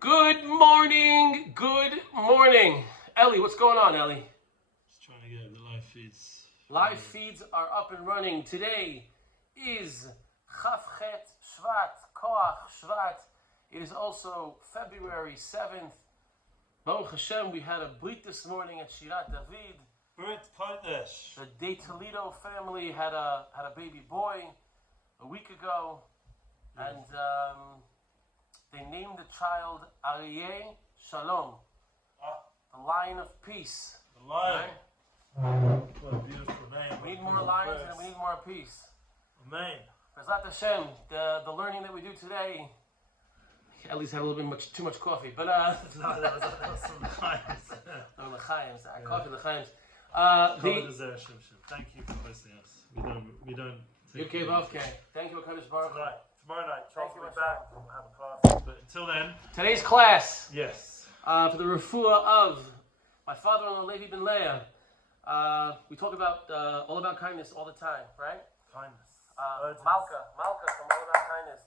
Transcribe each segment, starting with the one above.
Good morning, good morning. Ellie, what's going on, Ellie? Just trying to get the live feeds. Live feeds are up and running. Today is Chavchet Shvat, Koach Shvat. It is also February 7th. Baruch Hashem, we had a brit this morning at Shirat David. Brit Kodesh. The De Toledo family had a baby boy a week ago. Yes. And they named the child Aryeh Shalom, the Lion of Peace. The Lion. Right? What a beautiful name. We need more lions and we need more peace. Amen. Bezrat Hashem, the learning that we do today, at least had a little bit too much coffee, but that was some L'chaim. no, L'chaim, coffee L'chaim. Thank you for hosting us. We don't. UK Vavke. Thank you, Hakadosh Baruch Hu. Tomorrow night, Charles will be back. We'll have a class. But until then, Today's class. yes. For the refuah of my father-in-law Levi ben Leah. We talk about all about kindness all the time, right? Kindness. Malka from All About Kindness.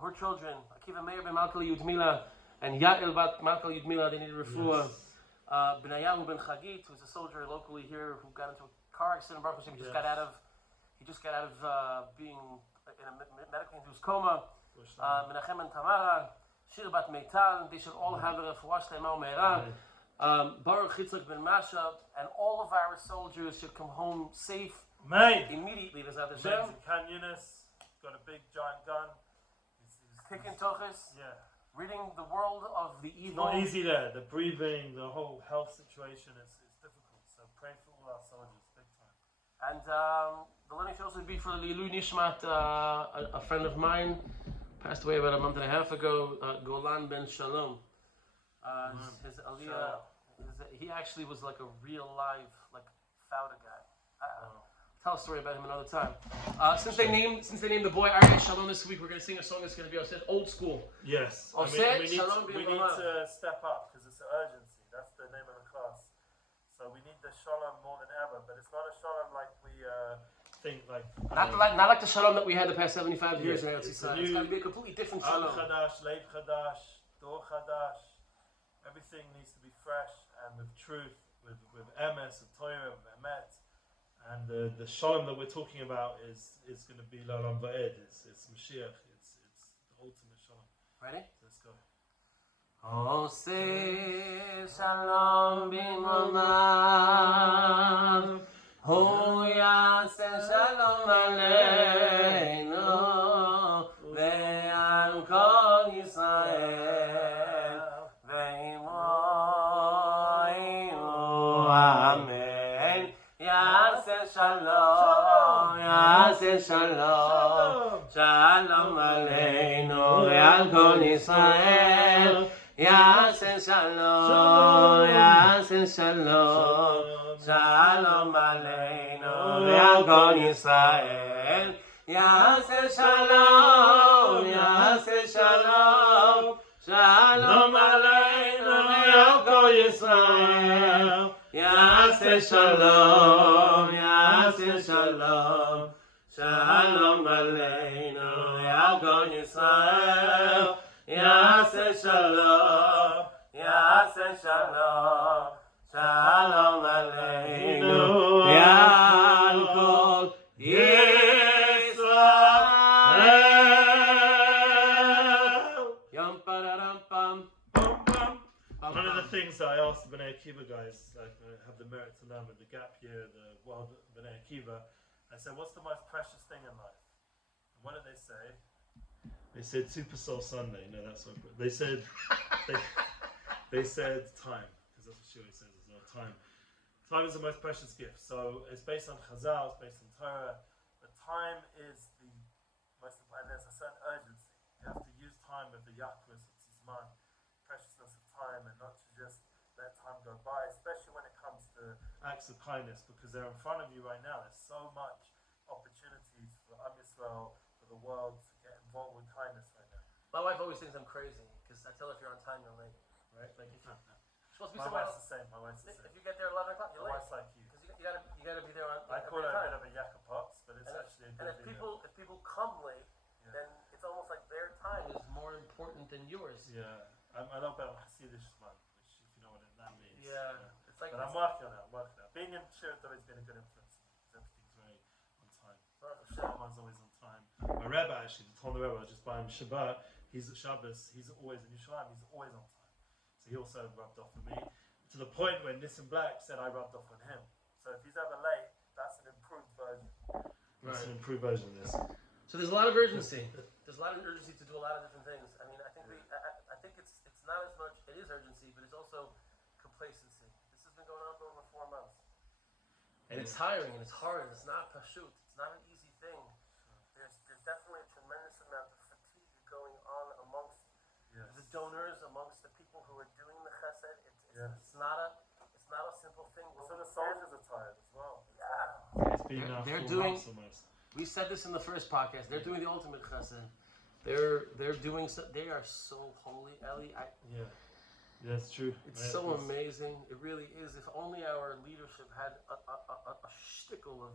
Her children, Akiva Meir ben Malka Yudmila and Yael bat Malka Yudmila, they needed refuah. Yes. Benayahu ben Chagit, who's a soldier locally here who got into a car accident. Baruch Hashem, he just got out of being in a medically induced coma. Menachem and Tamara, Shir bat Meital, they should all have a refuah shlema u'meira. Baruch Yitzchak ben Masha, and all of our soldiers should come home safe immediately. Bezrat Hashem. Khan Yunus got a big giant gun. He's Kicking tochis. Yeah. Ridding the world of the It's evil. not easy there. The breathing, the whole health situation is difficult. So pray for all our soldiers, big time. And the learning should also be for Lilu Nishmat, a friend of mine, passed away about a month and a half ago, Golan ben Shalom. His Aliyah, he actually was like a real live, like, Fauda guy. Tell a story about him another time. Since they named the boy Aryeh Shalom this week, we're going to sing a song that's going to be old school. Yes. We We need to step up because it's an urgency. That's the name of the class. So we need the shalom more than ever, but it's not a shalom like we think like. Not like the Shalom that we had the past 75 years in Eretz it's Yisrael. It's got to be a completely different Shalom. Chadash, Lev Chadash, Dor Chadash. Everything needs to be fresh and with truth, with emes, with Torah, with emet. And the shalom that we're talking about is going to be L'olam Va'ed. It's Mashiach. It's the ultimate shalom. Ready? Let's go. Oseh Shalom b'momav, Hu yaseh Shalom aleinu ve'al kol Yisrael ve'imo amen. Yaseh Shalom, Yaseh Shalom, Shalom aleinu ve'al kol Yisrael. Yaseh Shalom, Yaseh Shalom, Shalom aleinu ve'al kol Yisrael. Yaseh Shalom, Yaseh Shalom, Shalom aleinu ve'al kol Yisrael. Yaseh Shalom, Yaseh Shalom, Shalom aleinu ve'al kol Yisrael. Yaseh Shalom, Yaseh Shalom, Shalom aleinu ve'al kol Yisrael. Yum pa-da-dum pum. One of the things that I asked the Bnei Akiva guys, like have the merit to learn with the gap year, the world Bnei Akiva, I said, what's the most precious thing in life? And what did they say? They said Super Soul Sunday. No, that's not good. They said they said time, because that's what she always says as well. Time is the most precious gift. So it's based on Chazal, it's based on Torah. But time is the most important. There's a certain urgency. You have to use time with the yakras, tzman, preciousness of time, and not to just let time go by, especially when it comes to acts of kindness, because they're in front of you right now. There's so much opportunities for Am Yisrael, for the world to get involved with kindness right now. My wife always thinks I'm crazy because I tell her if you're on time, you're late. Right? Like if you're supposed to be My somewhere wife's else. the same. My wife's the same. If you get there at 11 o'clock, you're My late. wife's like you. Because you gotta be there on. I call her a bit of a yakka pops, but it's And actually a and good if people come late, then it's almost like their time is more important than yours. Yeah, I know about Hasidic man, which if you know what that means. Yeah, it's like. But I'm working on it. Being in Shir has always been a good influence because everything's very on time. Shulman's always on time. My Rebbe actually, the Talmud Rebbe, I just buy him Shabbat. He's at Shabbos. He's always in Yerushalayim. He's always on time. So he also rubbed off on me to the point where Nissan Black said I rubbed off on him. So if he's ever late, that's an improved version. That's an improved version of this. So there's a lot of urgency. There's a lot of urgency to do a lot of different things. I mean, I think I think it's not as much. It is urgency, but it's also complacency. This has been going on for over 4 months, and it's tiring and it's hard and it's not pashut. It's not an easy thing. There's definitely a tremendous amount of fatigue going on amongst the donors, amongst the people who are doing the chesed. It's not a simple thing. So the soldiers are tired as well. Yeah, it's been they're doing. Almost. We said this in the first podcast. They're doing the ultimate chesed. They're doing. They are so holy, Eli. Yeah, that's true. It's so amazing. It really is. If only our leadership had a shtickle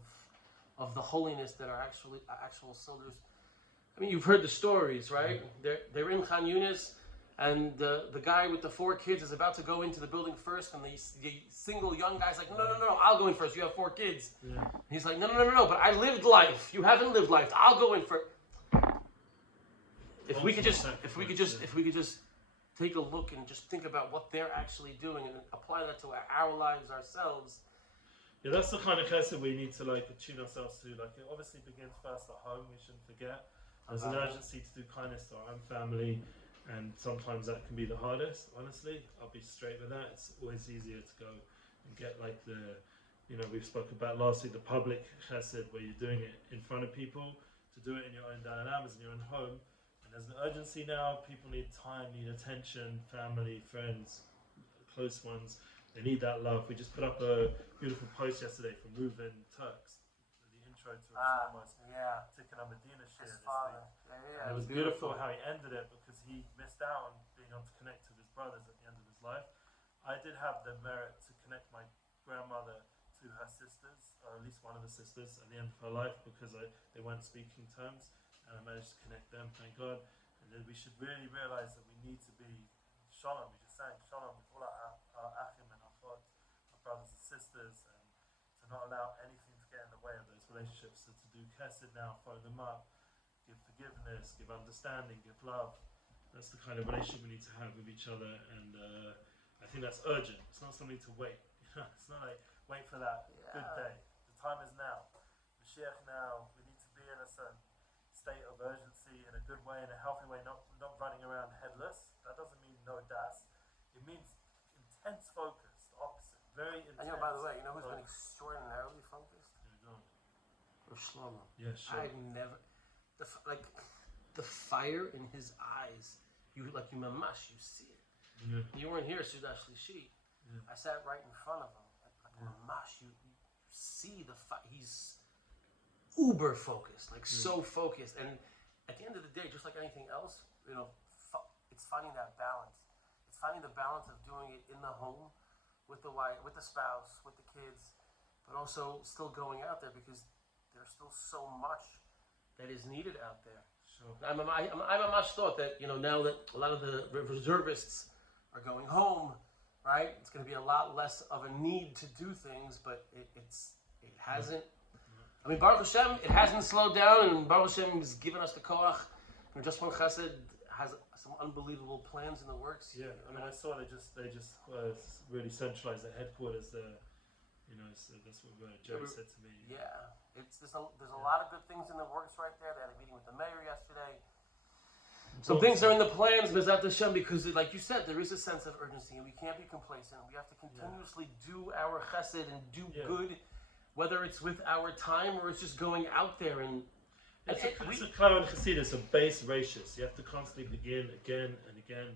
of the holiness that are actual soldiers. I mean, you've heard the stories, right? They're in Khan Yunis, and the guy with the 4 kids is about to go into the building first, and the single young guy's like, no, I'll go in first. You have 4 kids. Yeah. He's like, no, but I lived life. You haven't lived life. I'll go in first. If we could just take a look and just think about what they're actually doing and apply that to our lives ourselves. Yeah, that's the kind of chesed we need to attune ourselves to. It obviously begins first at home. We shouldn't forget. There's an urgency to do kindness to our own family, and sometimes that can be the hardest. Honestly, I'll be straight with that. It's always easier to go and get we've spoken about last week, the public chesed, where you're doing it in front of people, to do it in your own dynamics, in your own home. And there's an urgency now. People need time, need attention, family, friends, close ones. They need that love. We just put up a beautiful post yesterday from Reuven Turks, the intro to Tikkun Medina share this week. And it was beautiful how he ended it, because he missed out on being able to connect with his brothers at the end of his life. I did have the merit to connect my grandmother to her sisters, or at least one of the sisters, at the end of her life, because they weren't speaking terms, and I managed to connect them, thank God. And then we should really realize that we need to be shalom. We just sang shalom with all our achim and achot, our brothers and sisters, and to not allow anything to get in the way of those relationships. So to do chesed now, follow them up, give forgiveness, give understanding, give love. That's the kind of relationship we need to have with each other, and I think that's urgent. It's not something to wait. It's not like wait for that good day. The time is now. Mashiach now. We need to be in a certain state of urgency, in a good way, in a healthy way, not running around headless. That doesn't mean no das. It means intense focus, the opposite. Very intense. And by the way, you know who's been extraordinarily focused? Or Shlomo. Yeah, sure. I've never the fire in his eyes. You mamash, you see it. Yeah. You weren't here, Sudash Lishi. Yeah. I sat right in front of him. Mamash, you see the fire. He's uber focused, so focused. And at the end of the day, just like anything else, it's finding that balance. It's finding the balance of doing it in the home, with the wife, with the spouse, with the kids, but also still going out there, because there's still so much that is needed out there. Sure. I much thought that now that a lot of the reservists are going home, right? It's going to be a lot less of a need to do things, but it hasn't. I mean, Baruch Hashem, it hasn't slowed down, and Baruch Hashem has given us the koach. Just One Chesed has some unbelievable plans in the works. Yeah, I mean, I saw they just really centralized their headquarters there. So that's what Jerry said to me. Yeah, there's a lot of good things in the works right there. They had a meeting with the mayor yesterday. Some things are in the plans, Bezat Hashem, because, like you said, there is a sense of urgency, and we can't be complacent. We have to continuously do our chesed and do good, whether it's with our time or it's just going out there and. It's a cloud in Chassidus, a base ratius. You have to constantly begin again and again,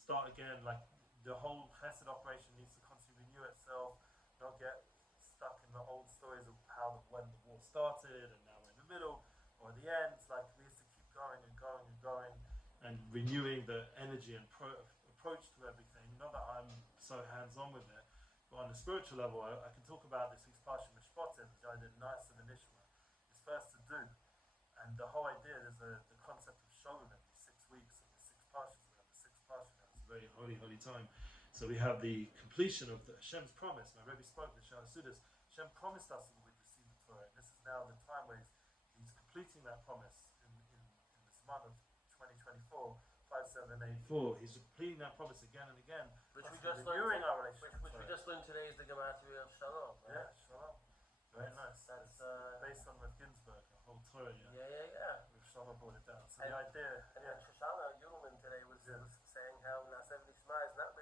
start again. Like the whole chesed operation needs to constantly renew itself, not get stuck in the old stories of when the war started and now we're in the middle or the end. Like we have to keep going and going and going and renewing the energy and approach to everything. Not that I'm so hands-on with it, but on a spiritual level, I can talk about this week's Parsha Mishpatim, which I did nice in the Nishma. It's first to do. And the whole idea is the concept of Sholem, 6 weeks. very holy, holy time. So we have the completion of Hashem's promise. My Rebbe spoke, the Shah Sudas. Hashem promised us that we'd receive the Torah. And this is now the time where he's completing that promise in this month of 2024, 5784. He's repeating that promise again and again. Which we just learned. Which we just learned today is the Gematria of Shalom. Right? Yeah, Shalom. Very nice. That's based on Rav Ginsburg, the whole Torah. Yeah. Rav Shalom brought it down. So the idea. And Shoshana Yudelman today was saying how Nasev Nishma is not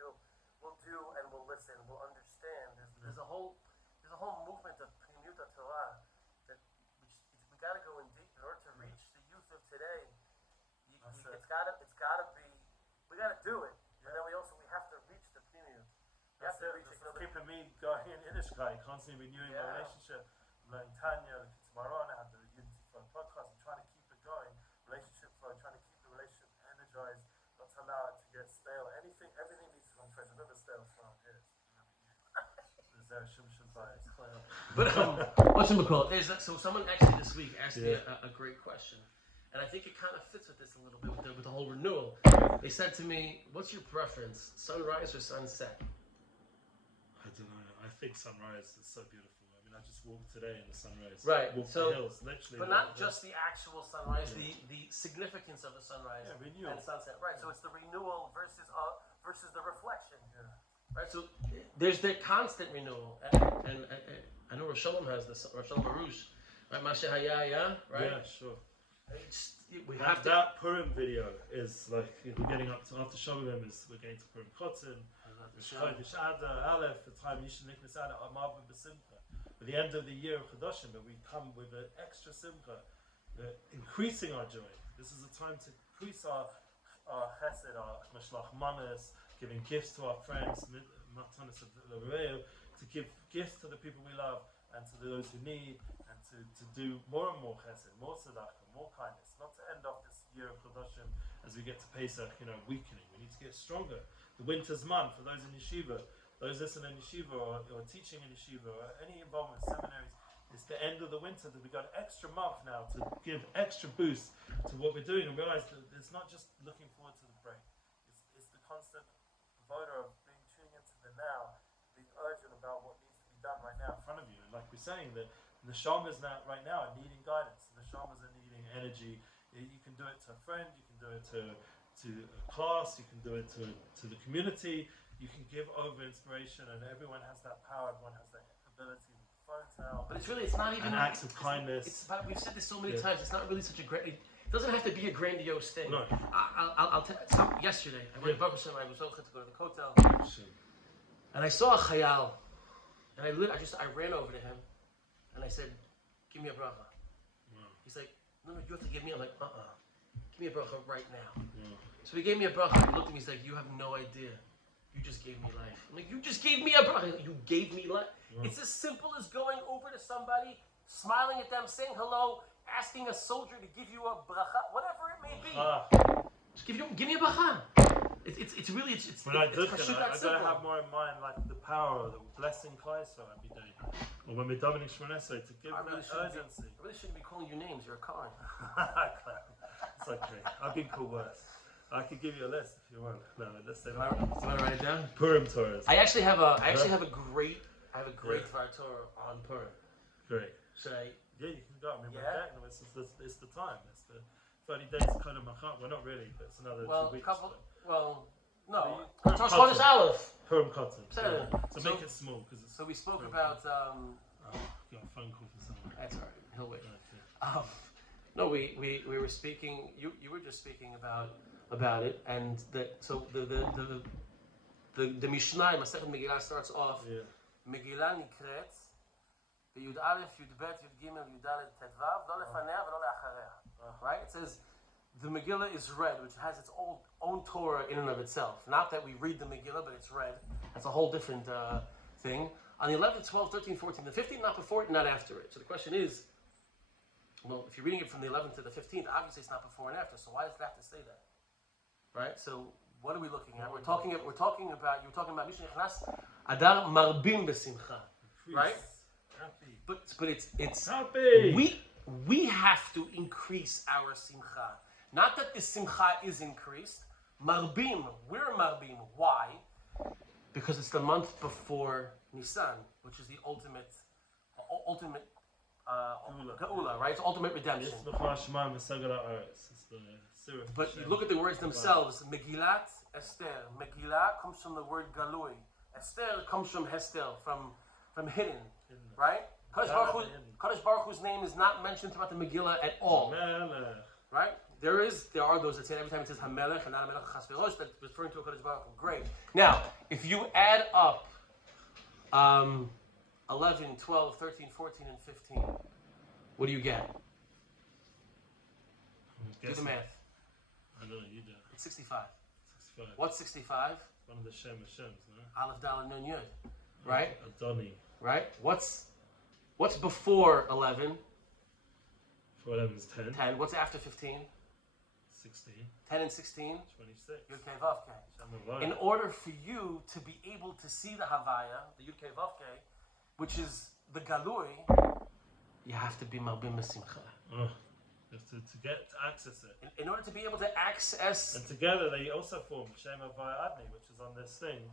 we'll do and we'll listen, we'll understand. There's a whole movement of Pnimiut Torah that we got to go in deep in order to reach the youth of today. It's gotta be. We gotta do it, and then we have to reach the Pnimiut. That's it. It's keeping me going in Yiddishkeit, constantly renewing my relationship. I'm learning Tanya, the Tomorrow, I had the Unity Flow podcast. I'm trying to keep it going. Relationship flow, trying to keep the relationship energized, not to allow it to get stale. Everything needs to come fresh. I've never stale from here. Is there a shimshon bias? But what's it called? So someone actually this week asked me a great question, and I think it kind of fits with this a little bit with the whole renewal. They said to me, "What's your preference, sunrise or sunset?" I don't know. I think sunrise is so beautiful. I mean, I just walked today in the sunrise. Right. Walked so, the hills, literally. But not just the actual sunrise, the significance of the sunrise and sunset. Right. So it's the renewal versus the reflection. Yeah. Right. So there's the constant renewal, and I know Rosh Hashanah has this. Rosh Hashanah Baruch, right? Masha Hayaya, right? Yeah, sure. That Purim video is like we're getting up to after Shalom is we're getting to Purim Kotzin. At the end of the year of Chodoshim, but we come with an extra simcha, increasing our joy. This is a time to increase our chesed, our mashlach manas, giving gifts to our friends, to give gifts to the people we love and to those who need, and to do more and more chesed, more tzedakah, more kindness. Not to end off this year of Chodoshim as we get to Pesach, weakening. We need to get stronger. The winter's month for those in yeshiva, those listening in yeshiva or teaching in yeshiva or any involvement in seminaries, it's the end of the winter that we got an extra month now to give extra boost to what we're doing and realize that it's not just looking forward to the break. It's the constant voter of tuning into the now, being urgent about what needs to be done right now in front of you. And like we're saying, the shamas now right now are needing guidance. The shamas are needing energy. You can do it to a friend, you can do it to a class, you can do it to the community, you can give over inspiration, and everyone has that power, everyone has that ability with the phones now. But it's not even acts of kindness. We've said this so many times, it's not really such a great, it doesn't have to be a grandiose thing. No. I'll tell you, yesterday, I went to Baruch Hashem, I was over to go to the hotel, and I saw a chayal, and I ran over to him, and I said, "Give me a bracha." Wow. He's like, "No, you have to give me." I'm like, "Give me a bracha right now." Yeah. So he gave me a bracha. He looked at me. He's like, "You have no idea. You just gave me life." I'm like, "You just gave me a bracha." Like, "You gave me life." Yeah. It's as simple as going over to somebody, smiling at them, saying hello, asking a soldier to give you a bracha, whatever it may be. Just give me a bracha. It's really when I do it, I gotta have more in mind like the power, the blessing Klaiso every day, or when we're davening Shemon Esrei to give that urgency. I really shouldn't be calling you names. You're a Kohen. It's okay. I've been called worse. I could give you a list if you want. No, let's say. Do I write it down? Purim Torah. I actually have a great Dvar Torah on Purim. Great. Should I? Yeah, you can go. I mean, it's the time. It's the 30 days of Kodem Machat. Well, not really, but it's another 2 weeks. No. Chodesh Aleph. Purim Cotton. So make it small because it's. So we spoke about. Got a phone call from someone. That's all right. He'll wait. Okay. No, we were speaking. You were just speaking about it, and the Mishnah, Masechet Megillah starts off. Yeah. Megillah nikret, Yud Aleph, Yud Bet, Yud Gimel, Yud Dalet, Tet Vav, lo lefanea v'lo le'achareha. Right? It says the Megillah is read, which has its own Torah in and of itself. Not that we read the Megillah, but it's read. That's a whole different thing. On the 11th, 12th, 13th, 14th, the 15th, not before it, not after it. So the question is, well, if you're reading it from the 11th to the 15th, obviously it's not before and after. So why does it have to say that? Right? So what are we looking at? We're talking about. You were talking about Mishnah Chnas Adar Marbim Besimcha, right? Happy. But it's happy. We have to increase our simcha. Not that the simcha is increased, Marbim, we're Marbim. Why? Because it's the month before Nisan, which is the ultimate Geula, right? It's ultimate redemption. But you look at the words themselves. Megillat Esther. Megillah comes from the word Galui. Esther comes from Hestel, from hidden, right? Kadosh Baruch Hu's name is not mentioned throughout the Megillah at all, right? There are those that say every time it says Hamelech and not Hamelech Chasverosh, that's referring to a Kadosh Baruch Hu. Great. Now, if you add up 11, 12, 13, 14, and 15, what do you get? Do the math. I know, you do. It's 65. 65. What's 65? One of the Shem Hashems, no? Aleph, Dalet, Nun, Yud. Right? Adoni. Right? What's before 11? Before 11 is 10. 10. What's after 15? 16. 10 and 16? 26. Yud Kei Vav Kei. In order for you to be able to see the Havaya, the Yud Kei Vav Kei, which is the Galui, you have to be Marbim B'Simcha. To get to access it. In order to be able to access... And together they also form Shem Havaya Adni, which is on this thing.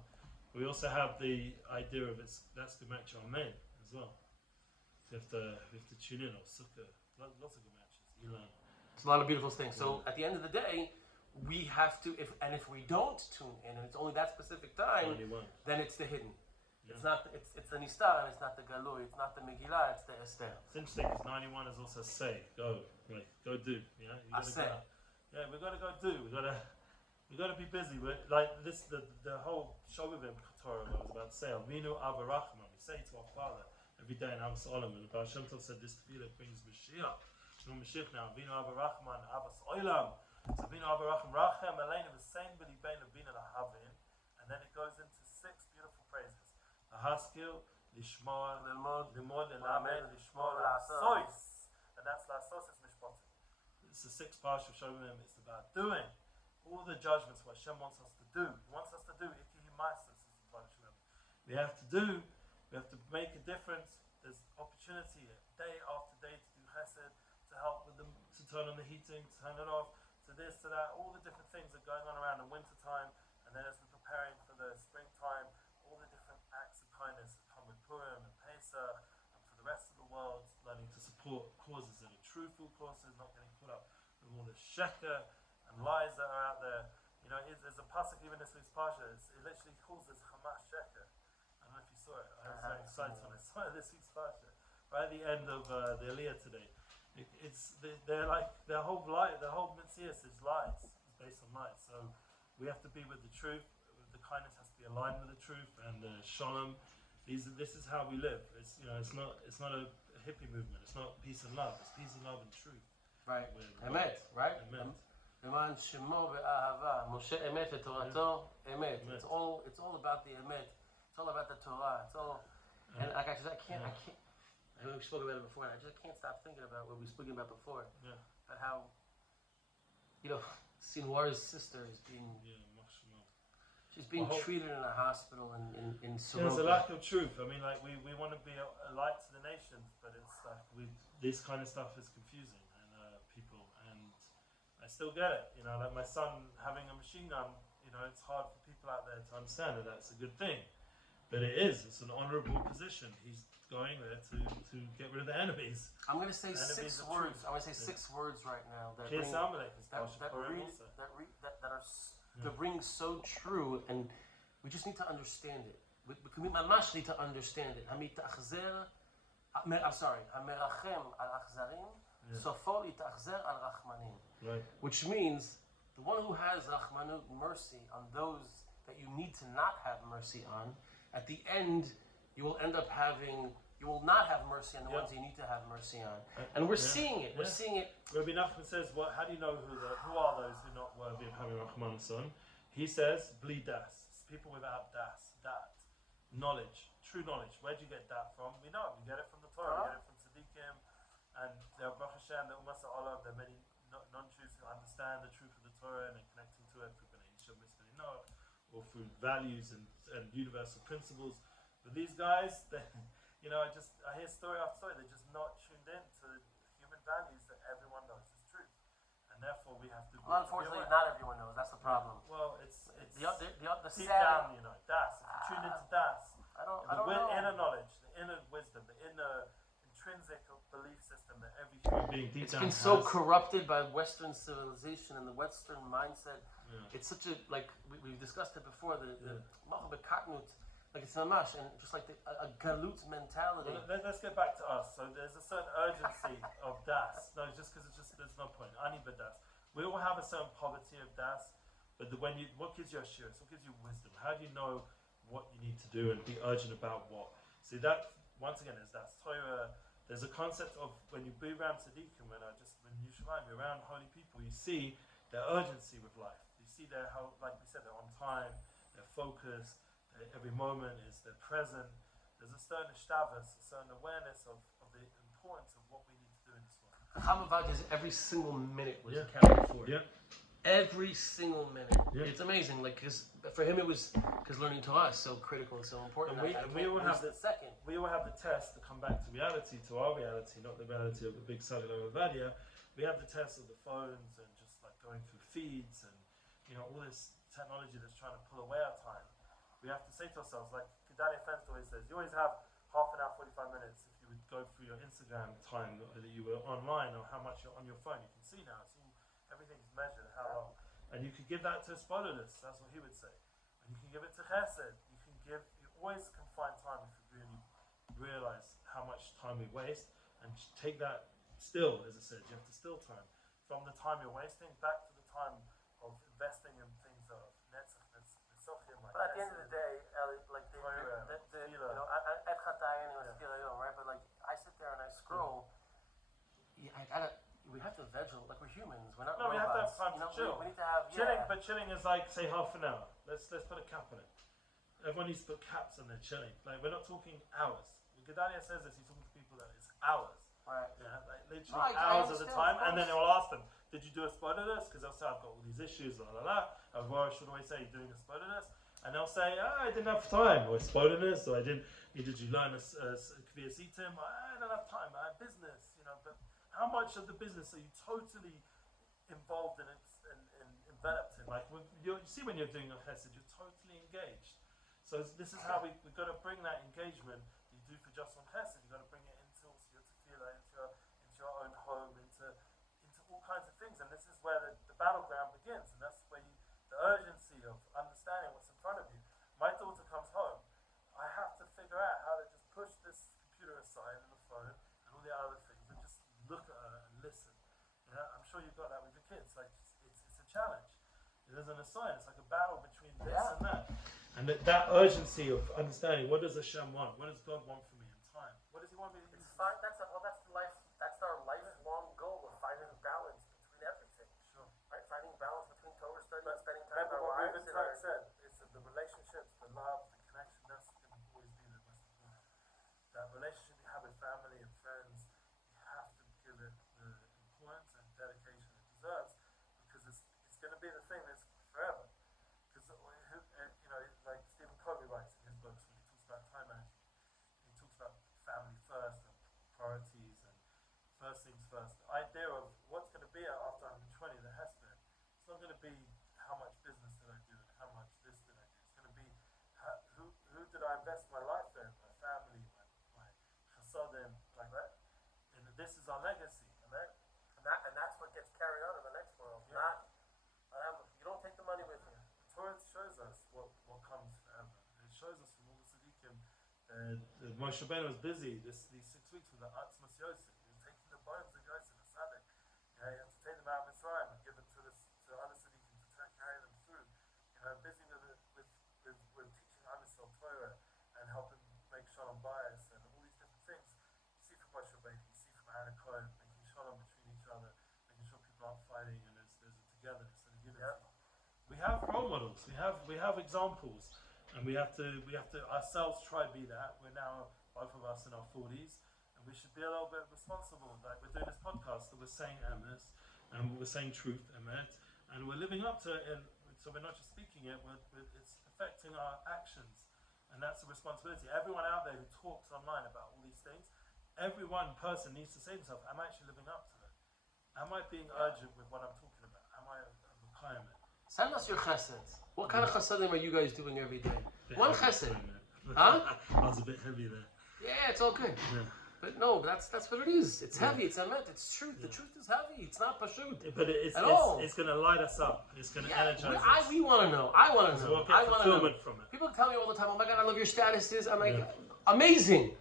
We also have the idea of that's Gematria Amen as well. So you have to tune in, or Sukkah, lots of Gematrias, Elon. It's a lot of beautiful things. So at the end of the day, we have to, if we don't tune in, and it's only that specific time, then it's the hidden. Yeah. It's not. It's the Nistar, and it's not the Galui. It's not the Megillah. It's the Esther. It's interesting because 91 is also say, go do. Yeah, we gotta go do. We gotta be busy. We're, like this, the whole Shogavim Torah I was about to say. Avinu Avarachman. We say to our Father every day in Avos Olam, and the Baal Shem Tov said this tefillah brings Mashiach. No Mashiach now. Avinu Avarachman Avos Olam. So Avinu Avarachman Rachem Aleinu V'Sein B'Li Bein Avinu Lahavin, and then it goes into 6 beautiful phrases. Haskil, Lishmor, Limod, Lamed, Lishmor, Lasois. And that's Lasos is Mishpotim. It's the 6th parsha of Shomim. It's about doing all the judgments what Hashem wants us to do. He wants us to do Ikihi Ma'asos is the parsha. We have to make a difference. There's opportunity day after day to do chesed, to help with them, to turn on the heating, to turn it off, to this, to that. All the different things are going on around in winter time, and then as we're preparing for the springtime, all the different acts of kindness that come with Purim and Pesach, and for the rest of the world, learning to support causes that are truthful causes, not getting caught up with all the sheker and lies that are out there. You know, there's a pasuk even this week's parsha. It literally calls this Hamas sheker. I don't know if you saw it. I was very excited when I saw it this week's parsha. Right at the end of the Aliyah today, they're like their whole Mitzvah is lies. It's based on lies. So we have to be with the truth. The kindness has to be aligned with the truth, and shalom. This is how we live. It's it's not a hippie movement. It's not peace and love. It's peace and love and truth. Right. Emet. Right. Emet. Shemo ve'ahava. Moshe emet v'torato emet. It's all about the emet. It's all about the Torah. It's all. And like I can't. I know we spoke about it before, and I just can't stop thinking about what we were speaking about before. Yeah. About how, Sinwar's sister is being. She's being treated in a hospital in Soroka. There's a lack of truth. I mean, like we want to be a light to the nations, but it's like this kind of stuff is confusing and people. And I still get it. Like my son having a machine gun. It's hard for people out there to understand that that's a good thing, but it is. It's an honourable position. He's going there to get rid of the enemies. I'm going to say 6 words. I'm going to say 6 words right now that ring so true, and we just need to understand it. We mamash need to understand it. I'm sorry. Hamerachem al achzarim, sofo yitachzer al rachmanim. Right. Which means the one who has rachmanut, mercy on those that you need to not have mercy on, at the end you will not have mercy on the ones you need to have mercy on. And we're seeing it. We're seeing it. Rabbi Nachman says, how do you know who are those who are not worthy of having Rahman son? He says, bli das. It's people without das, dat. Knowledge, true knowledge. Where do you get that from? We know. We get it from the Torah. We get it from Tzaddikim. And there are Baruch Hashem, the Umas Ha'olam, there are many non-Jews who understand the truth of the Torah and are connecting to it through Bnei Yisrael, Mitzvah Noah, or through values and universal principles. But these guys, I hear story after story, they're just not tuned in to the human values that everyone knows is truth. And therefore we have to. Well, unfortunately, not everyone knows. That's the problem. Well, it's the deep sad, down, you know. Das. If you tune into Das, I don't the know. inner knowledge, the inner wisdom, the inner intrinsic belief system that every human being deep down has. It's been so corrupted by Western civilization and the Western mindset. Yeah. It's such a, like, we've discussed it before, the like it's namash, and just like a galut mentality. Well, let's get back to us. So there's a certain urgency of Das. No, just because there's no point. I need the Das. We all have a certain poverty of Das, but what gives you assurance? What gives you wisdom? How do you know what you need to do and be urgent about what? See, that once again is that Torah. There's a concept of when you be around tzaddikim, when you Yerushalayim, you're around holy people, you see their urgency with life. You see how, like we said, they're on time, they're focused. Every moment they're present. There's a certain ishtavus, a certain awareness of the importance of what we need to do in this world. Hamavad is every single minute was accounted for. Yeah. Every single minute. Yeah. It's amazing. Like, cause for him it was because learning Torah is so critical and so important. And we all have the second. We all have the test to come back to reality, to our reality, not the reality of the big cellular Avadia. We have the test of the phones and just like going through feeds and all this technology that's trying to pull away our time. We have to say to ourselves, like Gedalia Fenst always says, you always have half an hour, 45 minutes if you would go through your Instagram time that you were online or how much you're on your phone. You can see now, everything's measured, how long. And you could give that to a spoilers, that's what he would say. And you can give it to Chesed. You always can find time if you really realize how much time we waste and take that still, as I said, you have to still time. From the time you're wasting back to the time of investing in things of netzach, but at the end of the day, Eli, like right? But like I sit there and I scroll. We have to vigil, like we're humans. We're not robots. We have to have time to chill. We need to have chilling, but chilling is like say half an hour. Let's put a cap on it. Everyone needs to put caps on their chilling. Like we're not talking hours. When Gedalia says this, he's talking to people that it's hours. Right. Yeah, like literally hours at a time, and then he'll ask them, "Did you do a spoiler list?" Because they'll say, "I've got all these issues." La la la. Avora should always say, "You're doing a spoiler list," and they'll say, "I didn't have time," or spoiler list, or "I didn't." Did you learn a kvias item? I don't have time. I have business, But how much of the business are you totally involved in and enveloped in? Like you see when you're doing a chesed, you're totally engaged. So this is how we've got to bring that engagement that you do for just on chesed. You've got to bring it into tefillah, into your own home, into all kinds of things. And this is where the battleground begins. And that's where the urgency of understanding what's in front of you. My daughter comes home. I have to figure out how to just push this computer aside and the phone and all the other things and just look at her and listen. I'm sure you've got that with your kids. Like it's a challenge. It isn't a sign. It's like a battle between this and that. And that urgency of understanding, what does Hashem want? What does God want from me in time? What does He want me to do? That's our lifelong goal of finding a balance between everything. Sure. Right? Finding balance between Torah study and spending time with with our our wives. Remember what said, it's the relationships, the love, the connection, that's going to always be the most important. That relationship you have with family and friends, you have to give it the importance and dedication it deserves, because it's going to be the thing that's forever. Because like Stephen Covey writes in his books when he talks about time management, he talks about family first and priorities and first things first. The idea of what's going to be after 120, the Hesper, it's not going to be how much business did I do and how much this did I do. It's going to be who did I invest my life in, my family, my chasadim, like that. And this is our legacy. And that's what gets carried on in the next world. Yeah. You don't take the money with you. The Torah shows us what comes forever. It shows us from all the tzaddikim. Moshe Rabbeinu was busy these 6 weeks with the Atzmas Yosef. He was taking the bones of Yosef, the Tzaddik. He had to take them out of Mitzrayim and give them to other tzaddikim to carry them through. Busy with teaching Am Yisrael Torah and helping make shalom bayis and all these different things. You see from Moshe Rabbeinu, you see from Aaron Cohen, making shalom between each other, making sure people aren't fighting and there's a togetherness and a unity. Yep. We have role models. We have examples, and we have to ourselves try to be that. We're now both of us in our 40s, and we should be a little bit responsible. Like we're doing this podcast, that we're saying emes, and we're saying truth, emet, and we're living up to it. And so we're not just speaking it; it's affecting our actions, and that's a responsibility. Everyone out there who talks online about all these things, every one person needs to say to himself, "Am I actually living up to it? Am I being urgent with what I'm talking my requirement. Send us your chesed. What kind of chesedim are you guys doing every day? One chesed. Huh? I was a bit heavy there. Yeah, it's all good. Yeah. But no, that's what it is. It's heavy. It's emet. It's truth. The truth is heavy. It's not pashut. But it's going to light us up. It's going to energize us. We want to know. I want to know. We'll get fulfillment from it. People tell me all the time, "Oh my God, I love your statuses." I'm like, amazing.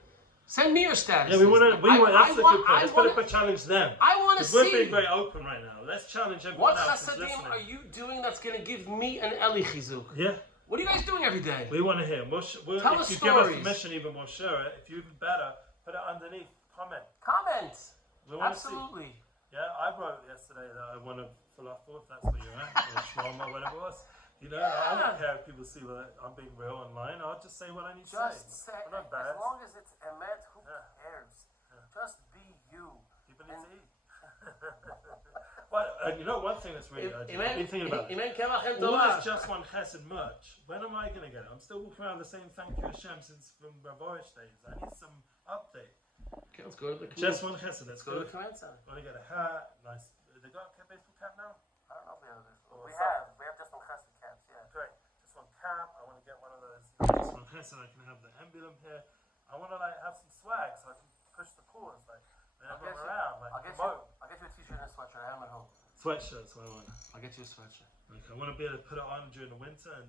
Send me your status. Yeah, we want. That's a good point. Let's put it, challenge them. I want to see. We're being very open right now. Let's challenge everyone else. What chasadim are you doing that's going to give me an Eli chizuk? Yeah. What are you guys doing every day? We want to hear. Tell us if you stories. Give us permission, even we'll share it. If you're even better, put it underneath. Comment. Absolutely. Yeah, I wrote yesterday that I want to falafel, if that's where you're at, or shawarma, whatever it was. You know, I don't care if people see that I'm being real online. I'll just say what I need to say. Just say. As long as it's emet, who cares? Just be you. People need to eat. But you know, one thing that's really urgent. I've been thinking about all this Just One Chesed merch. When am I going to get it? I'm still walking around the same thank you Hashem since from Ravorish days. I need some update. Okay, let's go to the Just One Chesed. Let's go to the command center. Want to get a hat? Nice. They got a baseball cap now? I don't know if we have a baseball. We have Just One Chesed caps. Yeah. Great. Just one cap. I want to get one of those. Just One Chesed. I can have the emblem here. I want to have some swag so I can push the pause whenever I'm around. I'll get you a t-shirt and a sweatshirt. I have them at home. Sweatshirt's what I want. I'll get you a sweatshirt. Okay, I want to be able to put it on during the winter and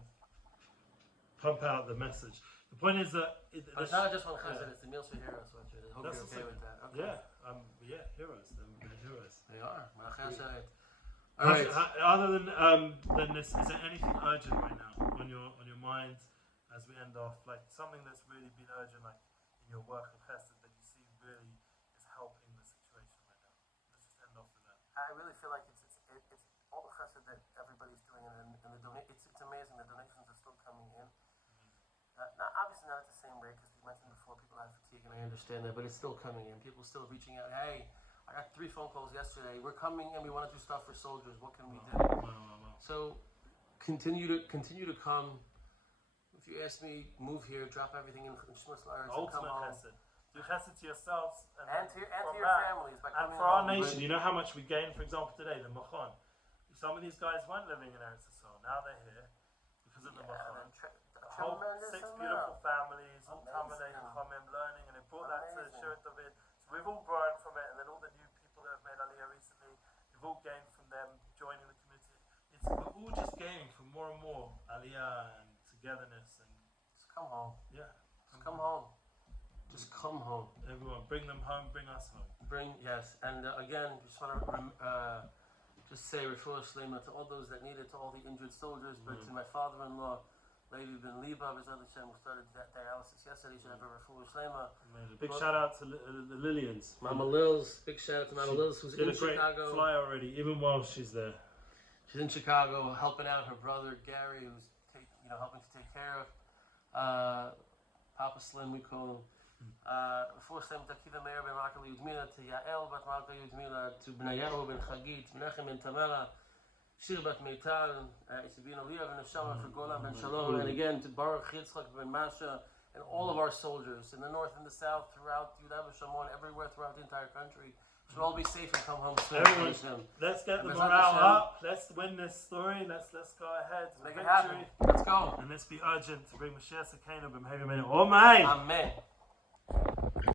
pump out the message. The point is that it's not Just One Chesed. It's the Meals for Heroes sweatshirt. I hope you're okay with that. Okay. Yeah, heroes. They're heroes. They are. All right. Other than this, is there anything urgent right now on your mind as we end off? Like something that's really been urgent, like in your work of Chesed that you see really is helping the situation right now. Let's just end off with that. I really feel like it's all the Chesed that everybody's doing, and it's amazing. The donations are still coming in. Obviously not at the same rate, because we mentioned before people have fatigue, and I understand that, but it's still coming in. People still reaching out. Hey, I got 3 phone calls yesterday. We're coming in. We want to do stuff for soldiers. What can we do? So continue to come. If you ask me, move here, drop everything in Shmus La'aretz, and come home. Chesed. Do Chesed to yourselves and to your families. And for our nation, you know how much we gained, for example, today, the Machon. Some of these guys weren't living in Eretz Yisrael. Now they're here because of the Machon. Whole 6 beautiful families, all Talmidei Chachamim learning, and they brought that to Shirat David. So we've all grown from it, and then all the new people that have made Aliyah recently, we've all gained from them joining the community. We're all just gaining from more and more Aliyah and togetherness. And just come home. Yeah. Come home. Just come home. Everyone, bring them home, bring us home. Yes. And again, just want to just say refuah shlema to all those that need it, to all the injured soldiers, but to my father-in-law, Levi Ben Liba, who started that dialysis yesterday. He should have a refuah shlema. Big shout out to the Lillians. Mama Lils. Big shout out to Mama Lils, who's in Chicago. Fly already, even while she's there. She's in Chicago, helping out her brother Gary, who's helping to take care of Papa Slim, we call him. Refuah shlema to Akiva Meir Ben Malka Yudmila, to Yael Bat Malka Yudmila, to Bnayahu Ben Chagit, Menachem Ben Tamara, Shir Bat Meital, Isabin Aliyah Ben Neshama for Golan Ben Shalom, and again to Baruch Yitzchak Ben Masha, and all of our soldiers in the north and the south, throughout Yudav Shamon, everywhere throughout the entire country. Should all be safe and come home soon. Everyone, let's get the morale up. Let's win this story. Let's go ahead. Make it happen. Let's go. And let's be urgent to bring Mashiach Sekenu b'mehei b'meinu. Amen. Amen.